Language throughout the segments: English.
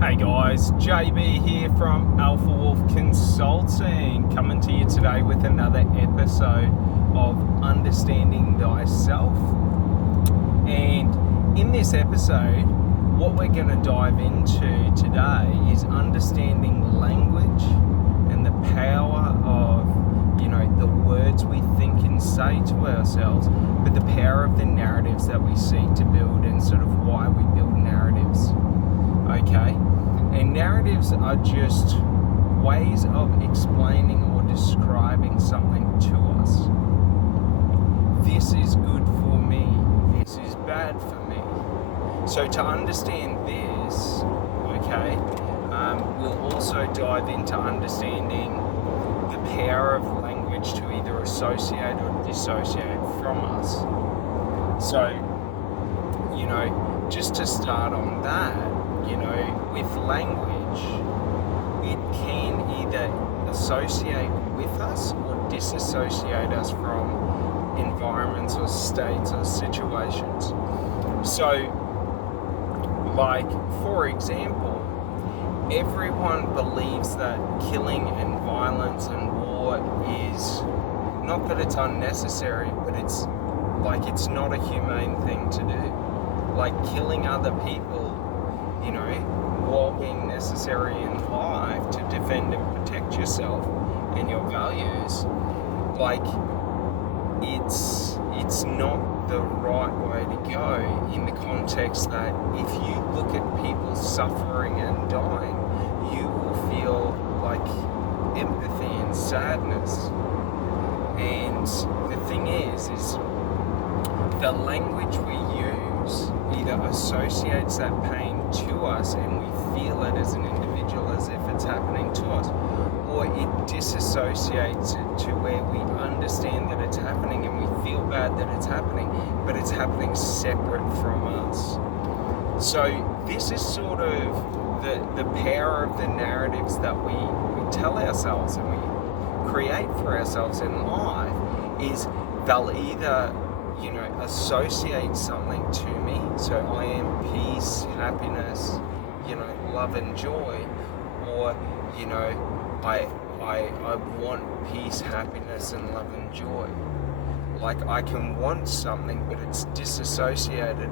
Hey guys, JB here from Alpha Wolf Consulting, coming to you today with another episode of Understanding Thyself. And in this episode, what we're going to dive into today is understanding language and the power of, the words we think and say to ourselves, but the power of the narratives that we seek to build and sort of why we build narratives. Okay? And narratives are just ways of explaining or describing something to us. This is good for me. This is bad for me. So to understand this, we'll also dive into understanding the power of language to either associate or dissociate from us. So, just to start on that, with language, it can either associate with us or disassociate us from environments or states or situations. So, for example, everyone believes that killing and violence and war is, not that it's unnecessary, but it's not a humane thing to do. Like killing other people, while being necessary in life to defend and protect yourself and your values, it's not the right way to go, in the context that if you look at people suffering and dying, you will feel empathy and sadness. And the thing is the language we use either associates that pain to us and we feel it as an individual as if it's happening to us, or it disassociates it to where we understand that it's happening and we feel bad that it's happening, but it's happening separate from us. So this is sort of the power of the narratives that we tell ourselves and we create for ourselves in life, is they'll either associate something to me, so I am peace, happiness, love and joy, or I want peace, happiness and love and joy. I can want something, but it's disassociated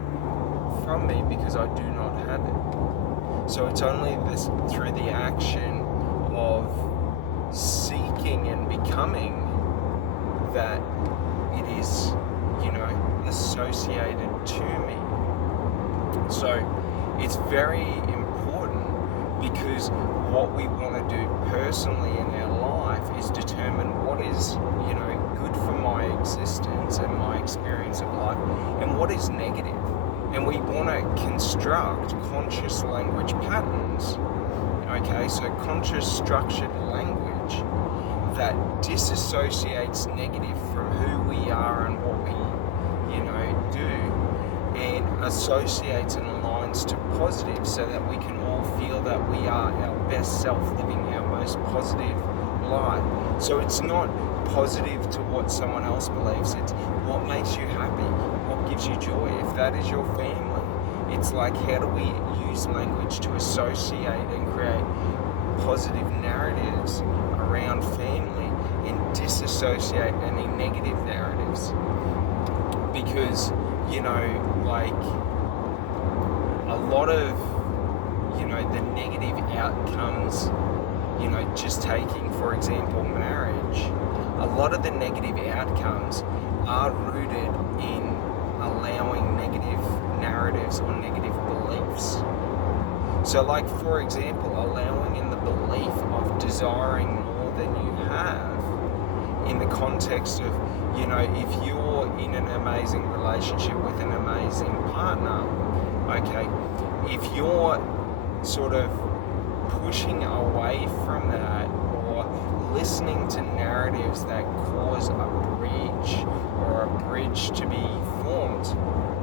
from me because I do not have it. So it's only this through the action of seeking and becoming that it is associated to me. So it's very important, because what we want to do personally in our life is determine what is good for my existence and my experience of life, and what is negative. And we want to construct conscious language patterns, so conscious structured language that disassociates negative from who we are and what we do, and associates and aligns to positive, so that we can all feel that we are our best self, living our most positive life. So it's not positive to what someone else believes, it's what makes you happy, what gives you joy. If that is your family, it's how do we use language to associate and create positive narratives around family and disassociate any negative narratives. Because a lot of the negative outcomes, just taking for example marriage, a lot of the negative outcomes are rooted in allowing negative narratives or negative beliefs. So for example, allowing in the belief of desiring more than you have, in the context of, if you're in an amazing relationship with an amazing partner, if you're sort of pushing away from that, or listening to narratives that cause a breach or a bridge to be formed,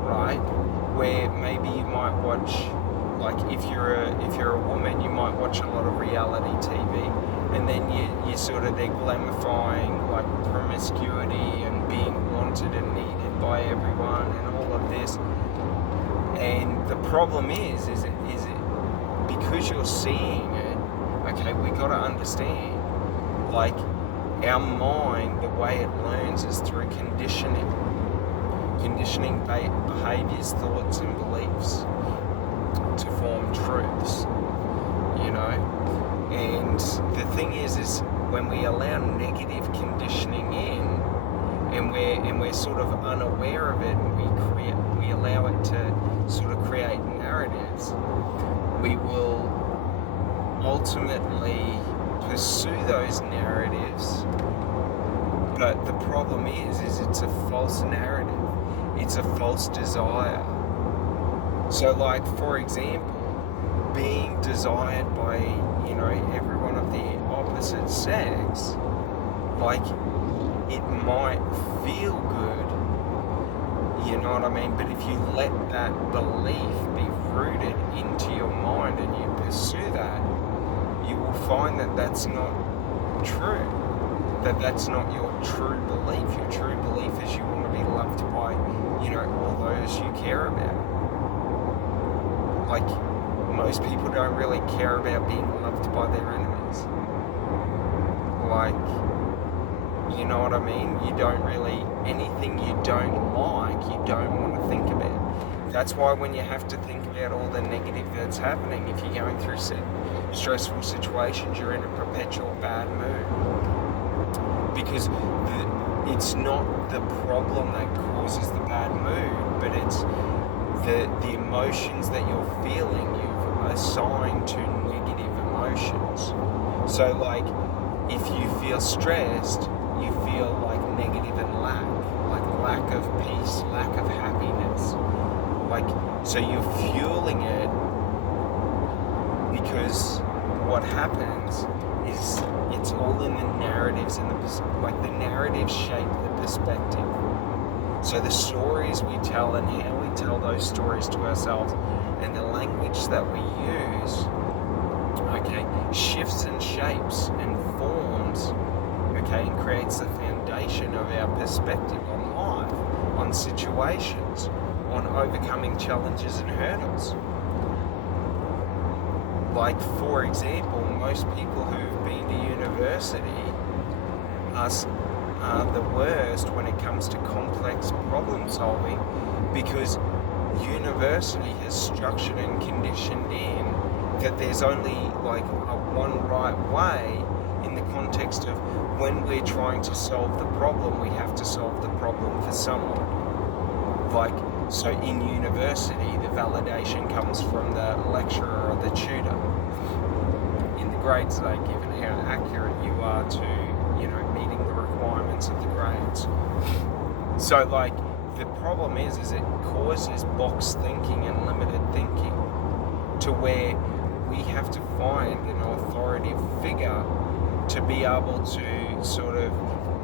right? Where maybe you might watch, if you're a woman, you might watch a lot of reality TV, and then you sort of, they're glamifying promiscuity and being wanted and needed by everyone and all of this. And the problem is it because you're seeing it, okay, we got to understand, like, our mind, the way it learns is through conditioning behaviors, thoughts, and beliefs to form truths, you know. And the thing is when we allow negative conditioning in, and we're sort of unaware of it, and we allow it to sort of create narratives, we will ultimately pursue those narratives. But the problem is it's a false narrative. It's a false desire. So, like, for example, being desired by, you know, everyone of the opposite sex, like, it might feel good, you know what I mean? But if you let that belief be rooted into your mind and you pursue that, you will find that that's not true. That's not your true belief. Your true belief is you want to be loved by, you know, all those you care about. Like, most people don't really care about being loved by their enemies. Like, you know what I mean? You don't really, anything you don't like, you don't want to think about. That's why when you have to think about all the negative that's happening, if you're going through stressful situations, you're in a perpetual bad mood. Because it's not the problem that causes the bad mood, but it's the emotions that you're feeling. You've assigned to negative emotions. So, like, if you feel stressed, you feel like negative and lack of peace, lack of happiness. Like, so you're fueling it, because what happens is it's all in the narratives, and the narratives shape the perspective. So the stories we tell and how we tell those stories to ourselves and the language that we use, okay, shifts and shapes and forms, okay, and creates the foundation of our perspective on life, on situations, on overcoming challenges and hurdles. Like, for example, most people who've been to university are the worst when it comes to complex problem solving, because university has structured and conditioned in that there's only like a one right way, in the context of when we're trying to solve the problem, we have to solve the problem for someone. Like, so in university, the validation comes from the lecturer or the tutor in the grades they give and how accurate you are to, you know, meeting the requirements of the grades. So, like, the problem is it causes box thinking and limited thinking, to where we have to find an authoritative figure to be able to sort of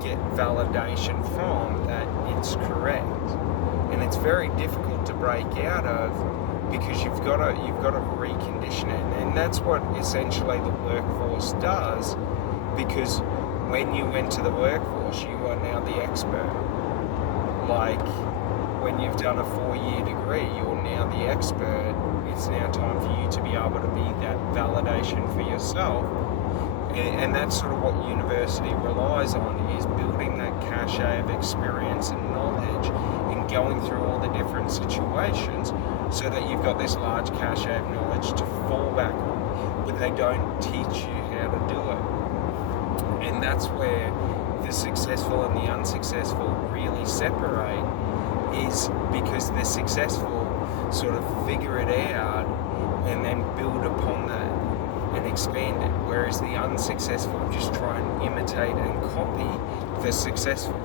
get validation from that it's correct. And it's very difficult to break out of, because you've got to recondition it. And that's what essentially the workforce does, because when you enter the workforce, you are now the expert. Like, when you've done a 4-year degree, you're now the expert. It's now time for you to be able to be that validation for yourself. And that's sort of what university relies on, is building that cachet of experience and knowledge and going through all the different situations, so that you've got this large cachet of knowledge to fall back on, but they don't teach you how to do it. And that's where the successful and the unsuccessful really separate, is because the successful sort of figure it out and then build upon that and expand it, whereas the unsuccessful just try and imitate and copy the successful.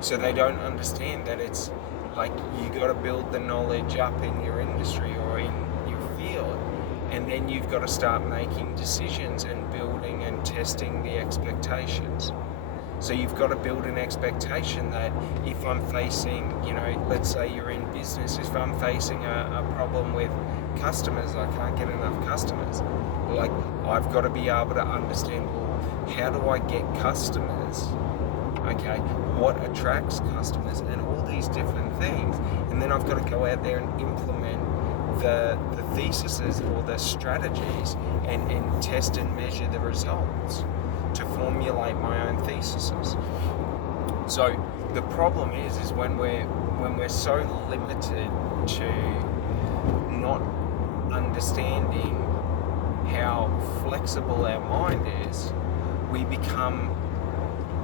So they don't understand that it's like, you got to build the knowledge up in your industry or in your field, and then you've got to start making decisions and building and testing the expectations. So you've got to build an expectation that if I'm facing, you know, let's say you're in business, if I'm facing a problem with customers, I can't get enough customers, like, I've got to be able to understand, well, how do I get customers? Okay, what attracts customers, and all these different things. And then I've got to go out there and implement the theses or the strategies and test and measure the results to formulate my own theses. So the problem is when we're so limited to not understanding how flexible our mind is, we become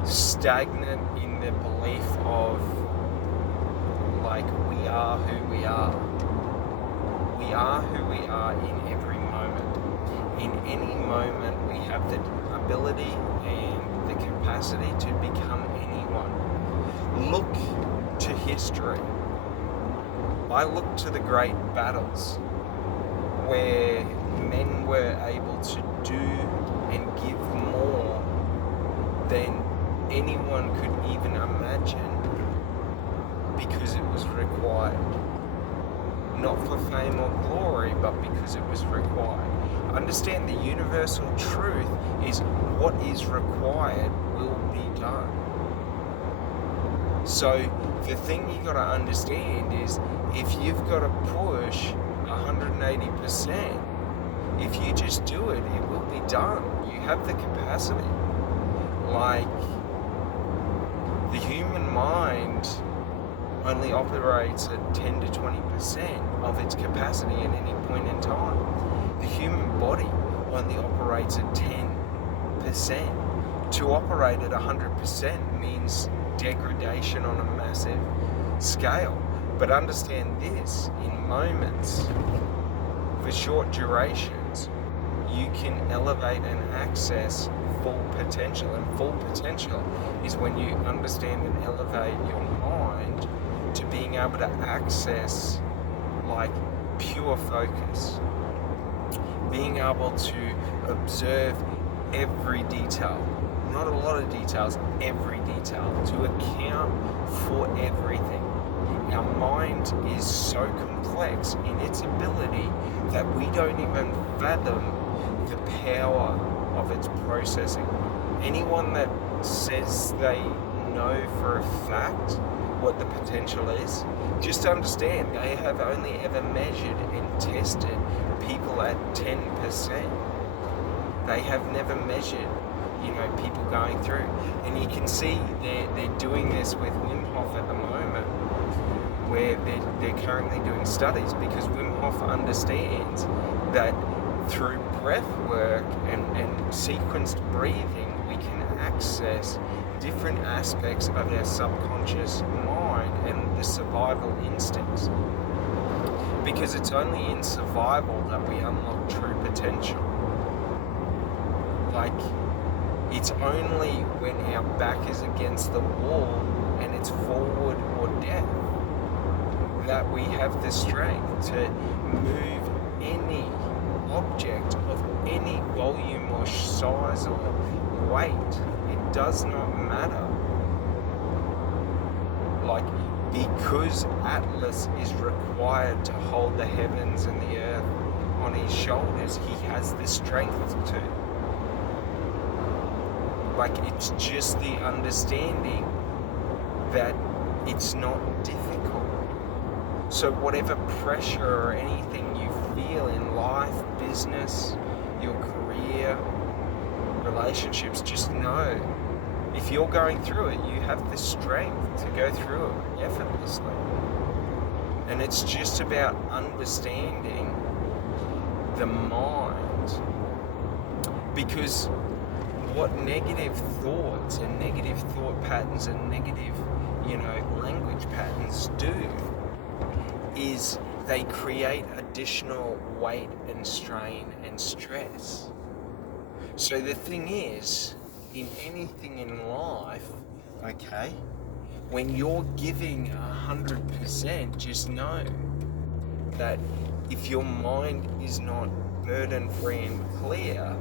stagnant in the belief of like we are who we are. We are who we are in every moment. In any moment we have the ability and the capacity to become anyone. Look to history. I look to the great battles where men were able to do and give more than anyone could even imagine because it was required. Not for fame or glory, but because it was required. Understand the universal truth is what is required will be done. So the thing you got to understand is if you've got to push 180%, if you just do it, it will be done. You have the capacity. Like, the human mind only operates at 10 to 20% of its capacity at any point in time. The human body only operates at 10%. To operate at 100% means degradation on a massive scale. But understand this, in moments, for short durations, you can elevate and access full potential. And full potential is when you understand and elevate your mind to being able to access like pure focus. Being able to observe every detail. Not a lot of details, every detail. To account for everything. Our mind is so complex in its ability that we don't even fathom the power of its processing. Anyone that says they know for a fact what the potential is, just understand they have only ever measured and tested people at 10%. They have never measured, people going through. And you can see they're doing this with Wim Hof at the moment, where they're currently doing studies, because Wim Hof understands that through breath work and sequenced breathing, we can access different aspects of our subconscious mind and the survival instincts. Because it's only in survival that we unlock true potential. Like, it's only when our back is against the wall and it's forward or death that we have the strength to move any object of any volume or size or weight. It does not matter. Like, because Atlas is required to hold the heavens and the earth on his shoulders, he has the strength to. Like, it's just the understanding that it's not difficult. So whatever pressure or anything you feel in life, business, your career, relationships, just know if you're going through it, you have the strength to go through it effortlessly. And it's just about understanding the mind. Because what negative thoughts and negative thought patterns and negative, language patterns do is they create additional weight and strain and stress. So the thing is, in anything in life, okay, when you're giving 100%, just know that if your mind is not burden-free and clear,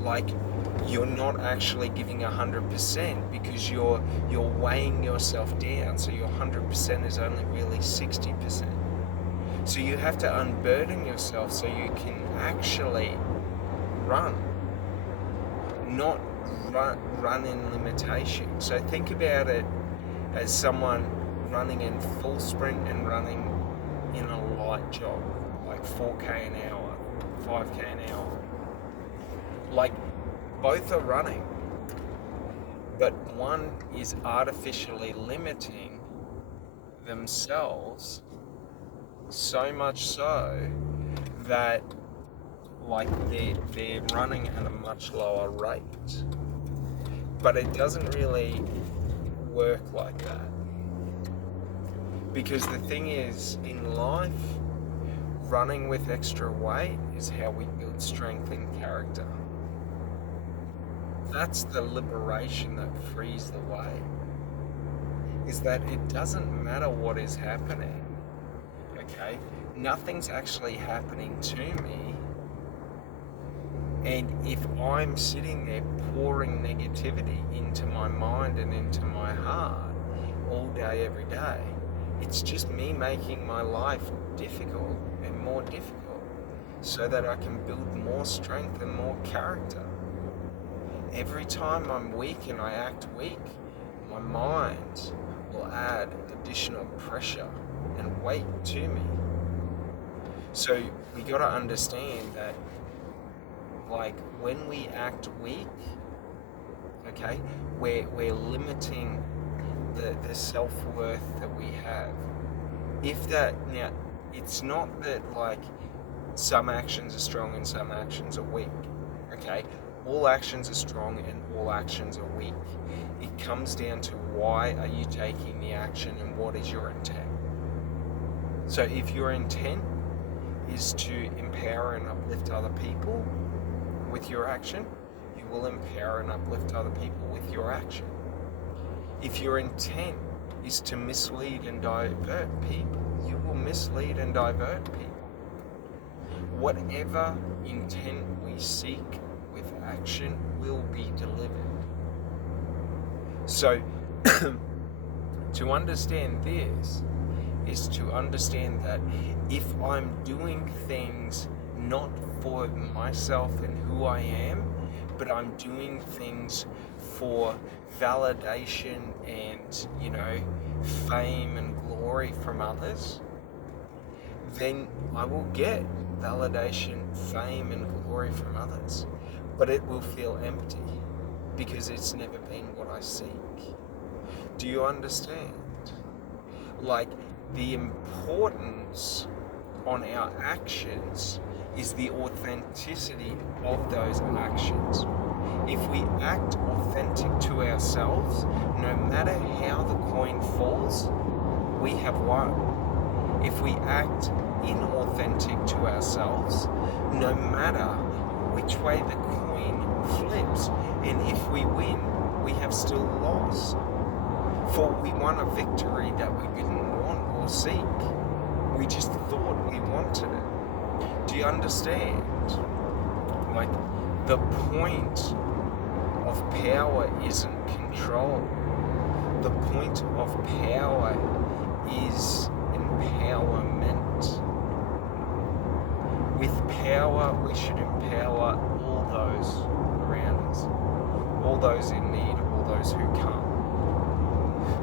like, you're not actually giving 100% because you're weighing yourself down. So your 100% is only really 60%. So you have to unburden yourself so you can actually run, not run in limitation. So think about it as someone running in full sprint and running in a light job, like 4K an hour, 5K an hour. Like, both are running, but one is artificially limiting themselves so much so that like they're running at a much lower rate. But it doesn't really work like that. Because the thing is, in life, running with extra weight is how we build strength and character. That's the liberation that frees the way. Is that it doesn't matter what is happening, okay? Nothing's actually happening to me. And if I'm sitting there pouring negativity into my mind and into my heart all day, every day, it's just me making my life difficult and more difficult so that I can build more strength and more character. Every time I'm weak and I act weak, my mind will add additional pressure and weight to me. So we got to understand that, like, when we act weak, okay, we're limiting the self-worth that we have. Now, it's not that like some actions are strong and some actions are weak, okay? All actions are strong and all actions are weak. It comes down to why are you taking the action and what is your intent. So if your intent is to empower and uplift other people with your action, you will empower and uplift other people with your action. If your intent is to mislead and divert people, you will mislead and divert people. Whatever intent we seek with action will be delivered. So, to understand this is to understand that if I'm doing things not for myself and who I am, but I'm doing things for validation and, fame and glory from others, then I will get validation, fame and glory from others, but it will feel empty because it's never been what I seek. Do you understand? Like, the importance on our actions is the authenticity of those actions. If we act authentic to ourselves, no matter how the coin falls, we have won. If we act inauthentic to ourselves, no matter which way the coin flips, and if we win, we have still lost. For we won a victory that we didn't want or seek. We just thought we wanted it. Do you understand? Like, the point of power isn't control. The point of power is empowerment. With power, we should empower all those around us, all those in need, all those who come.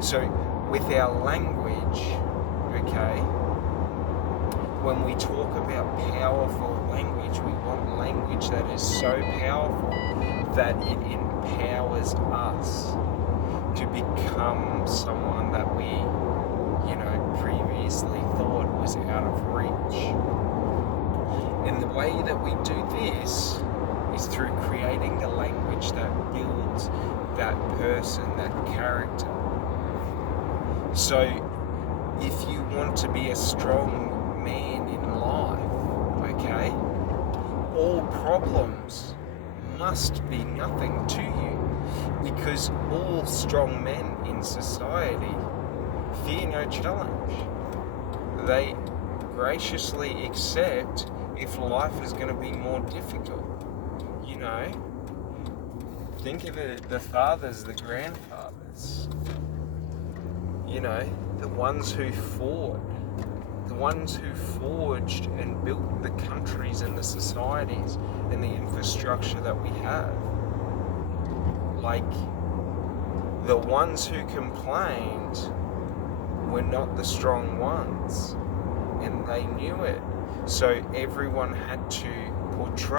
So, with our language, okay, when we talk about powerful language, we want language that is so powerful that it empowers us to become someone that we, previously thought was out of reach. And the way that we do this is through creating the language that builds that person, that character. So, if you want to be a strong man in life, okay, all problems must be nothing to you, because all strong men in society fear no challenge. They graciously accept if life is going to be more difficult. Think of it, the fathers, the grandfathers, the ones who fought, the ones who forged and built the countries and the societies and the infrastructure that we have. Like, the ones who complained were not the strong ones, and they knew it. So everyone had to